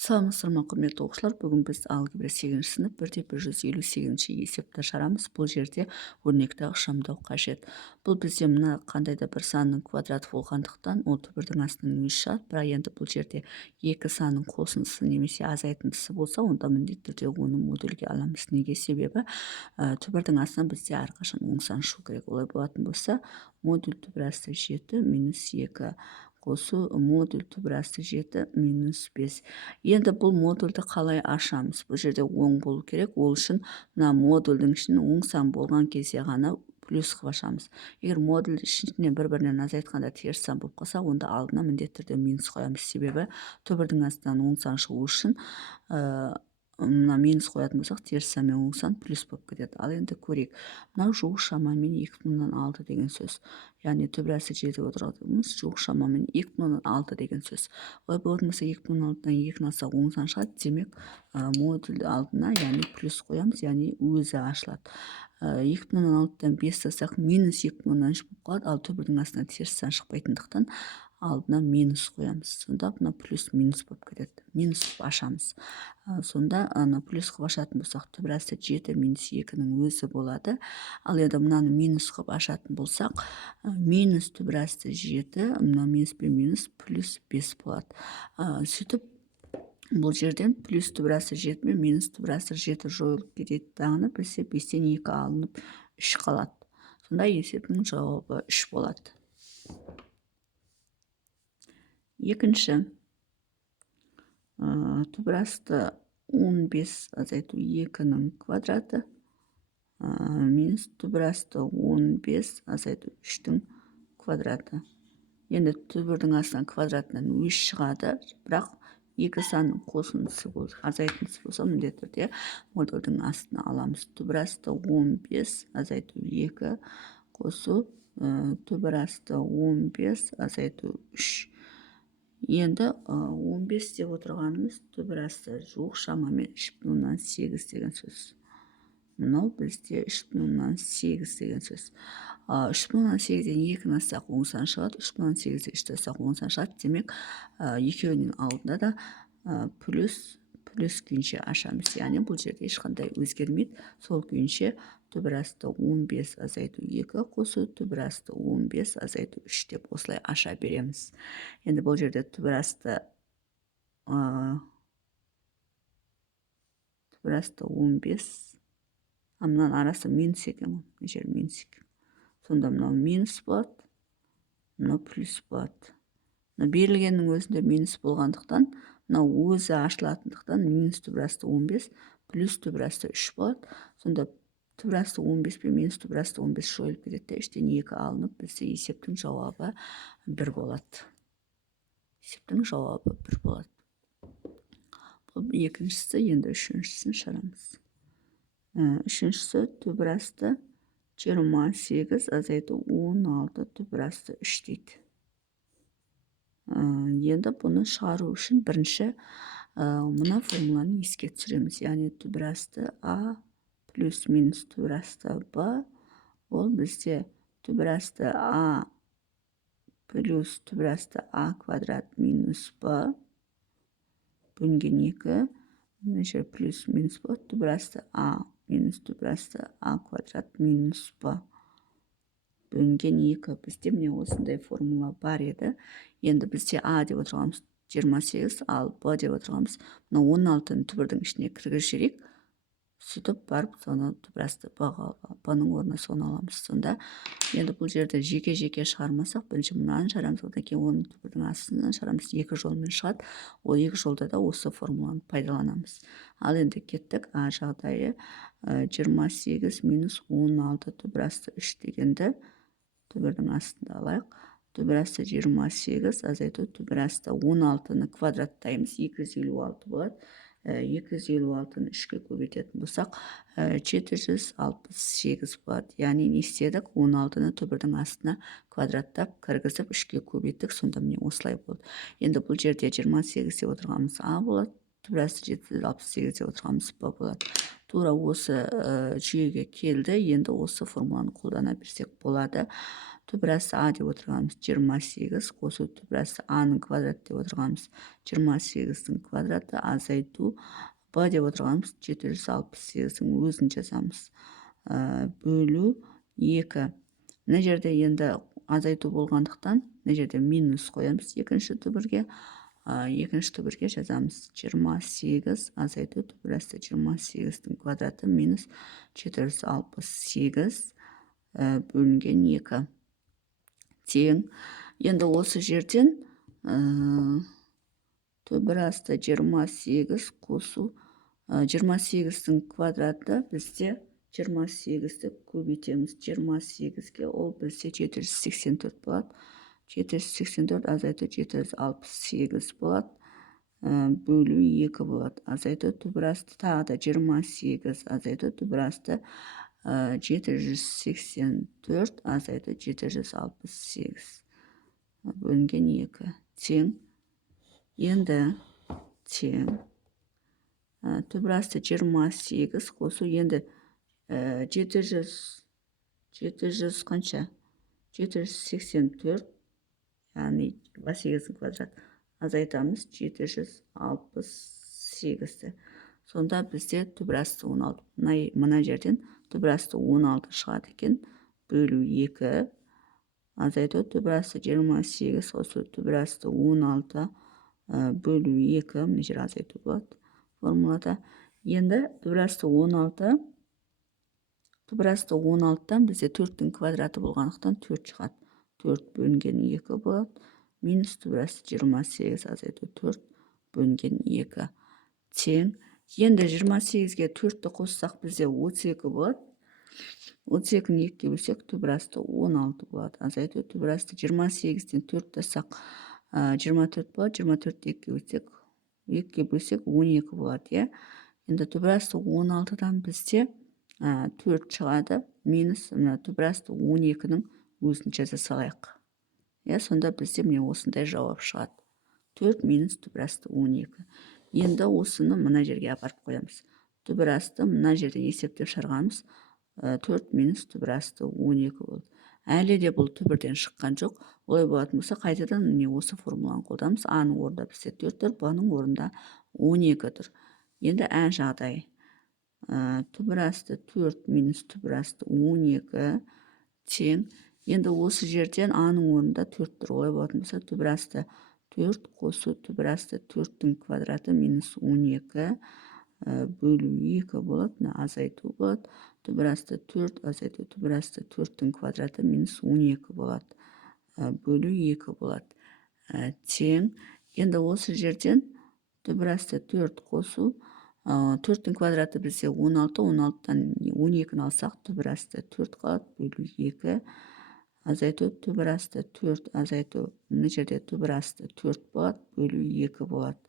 Саламатсыздар ма құрметті оқушылар, бүгін біз алгебра 8 сынып 1-158 есепті шығарамыз. Бұл жерде өрнекті ықшамдау қажет. Бұл бізде мына қандай да бір санның квадраты болғандықтан ол түбірдің астынан өзі шығады. Бірақ енді бұл жерде екі санның қосындысы немесе азайтындысы болса, онда міндетті түрде оны модульге аламыз. Неге? Себебі түбірдің астынан бізде әрқашан оң сан шығу керек. Олай болатын болса, модуль түбір асты 7 минус 2 қосу модуль түбір асты 7 минус 5. Енді бұл модульді қалай ашамыз? Бұл жерде оң болу керек. Ол үшін мына модульдің ішін оң сан болған кезде ғана плюс қылып ашамыз. Егер модуль ішіне бір-бірінен азайтқанда теріс сан болып қалса, онда алдына міндетті түрде минус қоямыз. Себебі түбірдің астынан оң сан шығу үшін мына минус қоятын болсақ, теріс сан мен оң сан плюс болып кетеді. Ал енді көрейік. Мынау жуық шамамен 2/6 деген сөз. Яғни түбір асты 7 деп отырғанымыз жуық шамамен 2/6 деген сөз. Олай болатын болса, 2/6-дан 2-ні алсақ оң сан шығады. Демек, модуль алдына, яғни плюс қоямыз, яғни өзі ашылады. 2/6-дан 5 алсақ минус 2/3 болып қалады, ал түбірдің астынан теріс сан шықпайтындықтан алдына минус қоямыз. Сонда мына плюс минус болып кетеді. Минус қылып ашамыз. Сонда плюс қылып ашатын болсақ, түбір асты 7 минус 2-нің өзі болады. Ал енді мынаны минус қылып ашатын болсақ, минус түбір асты 7, мына минус пен минус плюс 5 болады. Сөйтіп, бұл жерден плюс түбір асты 7 мен минус түбір асты 7 жойылып кетеді. Дағыны бізде 5-тен 2 алынып 3 қалады. Сонда есептің жауабы 3 болады. Екінші, түбір асты 15 азайту 2-нің квадраты минус түбір асты 15 азайту 3-тің квадраты. Енді түбірдің астынан квадратынан өз шығады, бірақ екі санның қосындысы болса, азайтындысы болса, міндетті түрде модульдің астына аламыз. Түбір асты 15 азайту 2 қосу түбір асты 15 азайту 3. Енді 15 деп отырғанымыз түбір асты жуық шамамен 3/8 деген сөз. Мынау бізде 3/8 деген сөз. 3/8-ден 2-ні алсақ оң сан шығады, 3/8-ден 3-ті алсақ оң сан шығады. Демек, екеуінің алдында да плюс күйінше ашамыз. Яғни бұл жерде ешқандай өзгермейді. Сол күйінше түбір асты 15 азайту 2 қосу түбір асты 15 азайту 3 деп осылай аша береміз. Енді бұл жерде түбір асты 15, мынаның арасы минус екен, жер минус екен. Сонда мынау минус болады, мынау плюс болады. Берілгеннің өзінде минус болғандықтан, мынау өзі ашылатындықтан минус түбір асты 15 плюс түбір асты 3 болады. Сонда түбір асты 15 пен минус түбір асты 15 жойылып кетеді. 3-тен 2 алынып, бізде есептің жауабы 1 болады. Есептің жауабы 1 болады. Бұл екіншісі, енді үшіншісін шығарамыз. Үшіншісі түбір асты 28 азайту 16 түбір асты 3 дейді. Енді бұны шығару үшін бірінші мына формуланы еске түсіреміз. Яғни түбір асты А плюс минус түбір асты Б, ол бізде түбір асты А плюс түбір асты А квадрат минус Б бөлінген 2, мына жер плюс минус болады, түбір асты А минус түбір асты А квадрат минус Б бөлінген 2. Бізде міне осындай формула бар еді. Енді бізде А деп отырғанымыз 28, ал Б деп отырғанымыз 16-ны түбірдің ішіне кіргізіп жіберейік. Сөйтіп барып соны түбір асты Б-ның орнына соны аламыз. Сонда енді бұл жерде жеке-жеке шығармасақ, бірінші мынаны шығарамыз, одан кейін оның түбірдің астынан шығарамыз. Екі жолмен шығады. Ол екі жолда да осы формуланы пайдаланамыз. Ал енді кеттік. А жағдайы 28 минус 16 түбір асты 3 дегенді түбірдің астында алайық. Түбір асты 28 азайту түбір асты 16-ны квадраттаймыз. 256 болады. 256-ны 3-ке көбейтетін болсақ, 768 болады. Яғни не істедік? 16-ны түбірдің астына квадраттап, кіргізіп, 3-ке көбейттік. Сонда міне осылай болды. Енді бұл жерде 28 деп отырғанымыз А болады. Түбір асты 768 деп отырғанымыз Б болады. тура осы жүйеге келді. Енді осы формуланы қолдана берсек болады. Түбірасы а деп отырғанымыз 28 қосу түбірасы а-ның квадраты деп отырғанымыз 28-дің квадраты азайту б деп отырғанымыз 768-дің өзін жазамыз. Бөлу 2. Мына жерде енді азайту болғандықтан мына жерде минус қоямыз екінші түбірге. Екінші түбірге жазамыз 28 азайту түбірасы 28-дің квадраты минус 468 бөлінген 2 тең. Енді осы жерден түбірасты 28 қосу 28-дің квадраты бізде 28-ді көбейтеміз 28-ге, ол бізде 784 болады. 784 азайту 768 болады. Бөлу 2 болады. Азайту түбірасты тағы да 28 азайту түбірасты 784 азайту 768 бөлінген 2 тең. Енді тең түбірасты 28 қосу енді 700 қанша? 784 яғни 28 квадрат азайтамыз 768-ді. Сонда бізде түбірасты 16. Мына жерден түбірасты 16 шығады екен. Бөлу 2 азайту түбірасты 28 қосу түбірасты 16 бөлу 2. Мына жер азайту болады формулада. Енді түбірасты 16-тан бізде 4-тің квадраты болғандықтан 4 шығады. 4 бөлінген 2 болады. Минус түбірасты 28 азайту 4 бөлінген 2 тең. Енді 28-ге 4-ті қоссақ бізде 32 болады. 32-ні 2-ге бөлсек түбірасты 16 болады. Азайту түбірасты 28-ден 4 тастақ 24 болады. 24-ті 2-ге бөлсек 12 болады. Енді түбірасты 16-дан бізде 4 шығады. Минус түбірасты 12-ның өзін жаза салайық. Сонда бізде міне осындай жауап шығады. 4 минус түбірасты 12. Енді осыны мына жерге апарып қоямыз. Түбірасты мына жерден есептеп шығарғанымыз 4 минус түбірасты 12 болды. Әлі де бұл түбірден шыққан жоқ. Олай болатын болса, қайтадан міне осы формуланы қолданамыз. А-ның орнында бізде 4 тұр, Б-ның орнында 12 тұр. Енді ән жағдай. Түбірасты 4 минус түбірасты 12 тең. Енді осы жерден А-ның орнында 4 тұр. Олай болатын болса, түбірасты 4 қосу түбірасты 4-тің квадраты минус 12 бөлу 2 болады. Азайту болады. Түбірасты 4 азайту түбірасты 4-тің квадраты минус 12 болады. Бөлу 2 болады. Тең. Енді осы жерден түбірасты 4 қосу 4-тің квадраты бізде 16. 16-тан 12-ні алсақ, түбірасты 4 қалады. Бөлу 2 азайту түбірасты 4 азайту мына жерде түбірасты 4 болады. Бөлу 2 болады.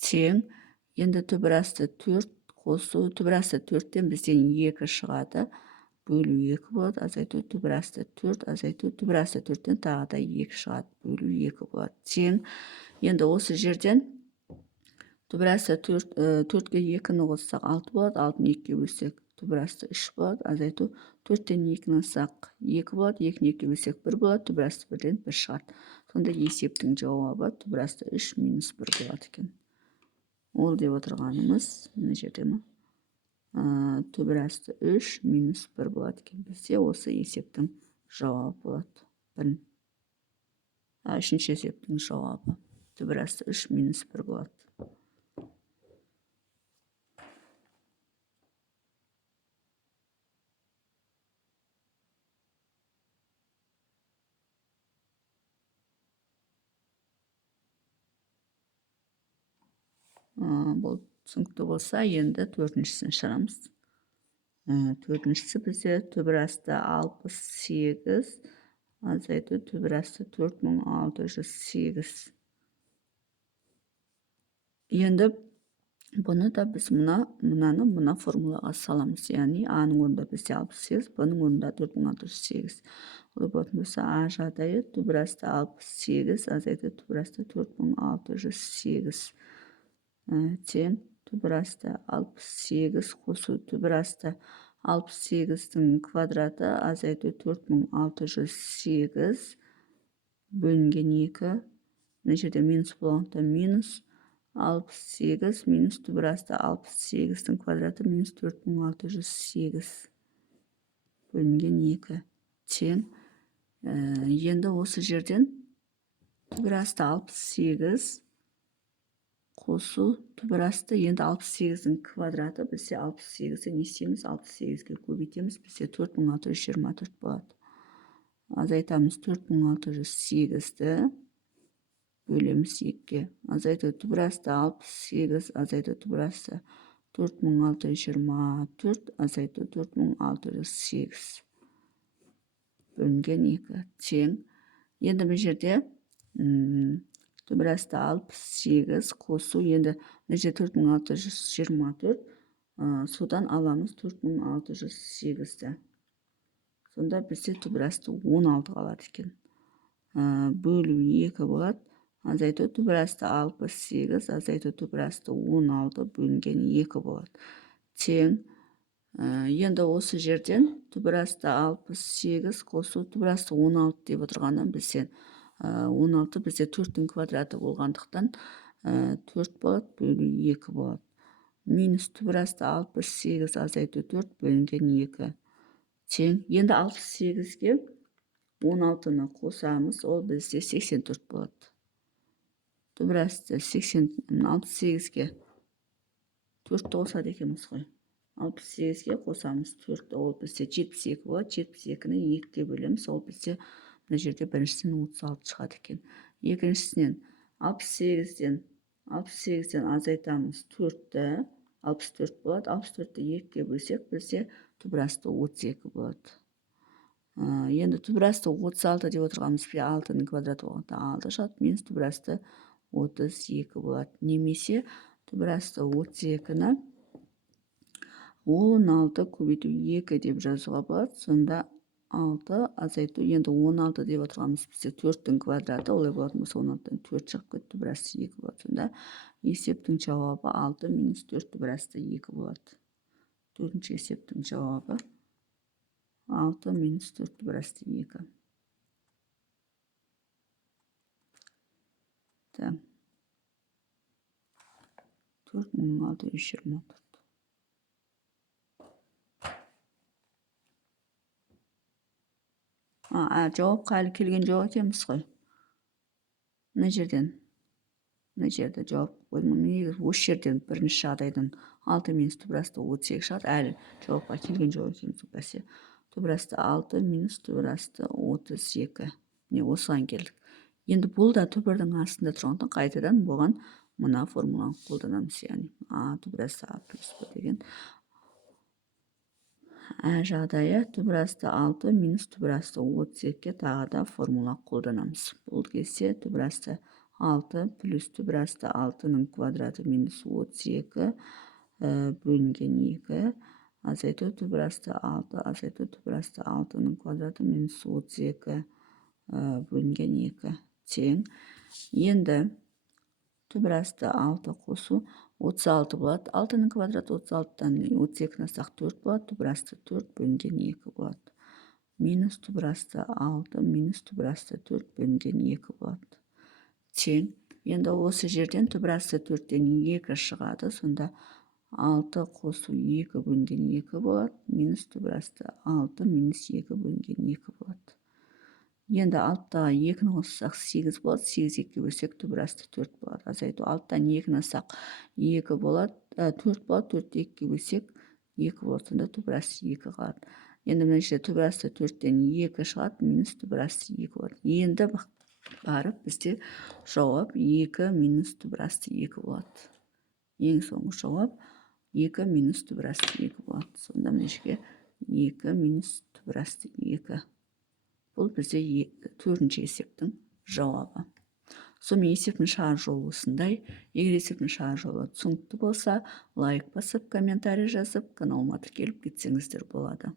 Тең. Енді түбірасты 4 қосу түбірасты 4-тен бізден 2 шығады. Бөлу 2 болады. Азайту түбірасты 4 азайту түбірасты 4-тен тағы да 2 шығады. Бөлу 2 болады. Тең. Енді осы жерден түбірасты 4-ге 2-ні қоссақ 6 болады. 6-ны 2-ге бөлсек түбірасты 3 болады. Азайту 4-тен 2-ні алсақ 2 болады. 2-ні 2-ге бөлсек 1 болады. Түбірасты 1-ден 1 шығады. Сонда есептің жауабы түбірасты 3 минус 1 болады екен. Ол деп отырғанымыз мына жерде ме? Түбірасты 3 минус 1 болады екен. Бізде осы есептің жауабы болады. Үшінші есептің жауабы түбірасты 3 минус 1 болады. Бұл түсінікті болса, енді төртіншісін шығарамыз. Төртіншісі бізде түбірасты 68 азайту түбірасты 4608. Енді бұны да біз мына формулаға саламыз. Яғни А-ның орнында бізде 68, Б-ның орнында 4608. Олай болатын болса, А жағдайы түбірасты 68 азайту түбірасты 4608. Тең түбір асты 68 қосу түбір асты 68-дің квадраты азайту 4608 бөлінген 2. Мына жерде минус болғандықтан минус 68 минус түбір асты 68-дің квадраты минус 4608 бөлінген 2 тең. Енді осы жерден түбір асты 68 қосу түбір асты, енді 68-дің квадраты бізде 68-ді не істейміз? 68-ге көбейтеміз, бізде 4624 болады. Азайтамыз 4608-ді бөлеміз 2-ге. Азайту түбір асты 68, азайту түбір асты 4624, азайту 4608 бөлінген 2 тең. Енді бұл жерде түбір асты 68 қосу, енді бұл жерде 4624, содан аламыз 4608-ді. Сонда бізде түбір асты 16 қалады екен. Бөлу 2 болады. Азайту түбір асты 68, азайту түбір асты 16 бөлінген 2 болады. Тең. Енді осы жерден түбір асты 68 қосу түбір асты 16 деп отырғаннан бізден 16 бізде 4-дің квадраты болғандықтан 4 болады, бөлу 2 болады. Минус түбір асты 68 азайту 4 бөлінген 2 тең. Енді 68-ге 16-ны қосамыз, ол бізде 84 болады. Түбір асты 68-ге 4-ті қосады екенбіз ғой. 68-ге қосамыз 4-ті, ол бізде 72 болады. 72-ні 2-ге бөлеміз, ол бізде мына жерде біріншісінен 36 шығады екен. Екіншісінен 68-ден азайтамыз 4-ті, 64 болады. 64-ті 2-ге бөлсек, бізде түбір асты 32 болады. Енді түбір асты 36 деп отырғанымыз 6-ның квадраты болғанда 6 шығады, минус түбір асты 32 болады. Немесе түбір асты 32-ні 16 көбейту 2 деп жазуға болады. Сонда 6 азайту, енді 16 деп отырғанымыз бізде 4-дің квадраты, олай болатын болса 16-дан 4 шығып кетті, түбір асты 2 болады. Сонда есептің жауабы 6 минус 4 түбір асты 2 болады. Төртінші есептің жауабы 6 минус 4 түбір асты 2. Так. 4624. Жауапқа әлі келген жоқ екенбіз ғой. Мына жерде жауап қойдым. Осы жерден бірінші жағдайдан 6 минус түбір асты 38 шығады. Әлі жауапқа келген жоқ екенбіз. Бәсе түбір асты 6 минус түбір асты 32. Не осыған келдік. Енді бұл да түбірдің астында тұрғандықтан қайтадан болған мына формуланы қолданамыз. Яғни түбір асты а плюс б деген жағдайы түбір асты 6 минус түбір асты 32-ге тағы да формула қолданамыз. Бұл кезде түбір асты 6 плюс түбір асты 6-ның квадраты минус 32 бөлінген 2 азайту түбір асты 6, азайту түбір асты 6-ның квадраты минус 32 бөлінген 2 тең. Енді түбір асты 6 қосу 36 болады. 6-ның квадраты 36-дан 32-ні алсақ 4 болады. Түбір асты 4 бөлінген 2 болады. Минус түбір асты 6 минус түбір асты 4 бөлінген 2 болады. Тең. Енді осы жерден түбір асты 4-тен 2 шығады. Сонда 6 қосу 2 бөлінген 2 болады. Минус түбір асты 6 минус 2 бөлінген 2 болады. Енді 6-ға 2-ні қоссақ 8 болады. 8 2-ге бөлсек түбір асты 4 болады. Азайту 6-дан 2-ні алсақ 2 болады. 4 болады. 4-ті 2-ге бөлсек 2 болады. Сонда түбір асты 2 қалады. Енді мына жерде түбір асты 4-тен 2 шығады. Минус түбір асты 2 болады. Енді барып бізде жауап 2 минус түбір асты 2 болады. Ең соңғы жауап 2 минус түбір асты 2 болады. Сонда мына жерге 2 минус түбір асты 2. Бұл бізде 4-ші есептің жауабы. Сонымен есептің шығар жолы осындай. Егер есептің шығар жолы түсінікті болса, лайк басып, комментарий жазып, каналыма тіркеліп кетсеңіздер болады.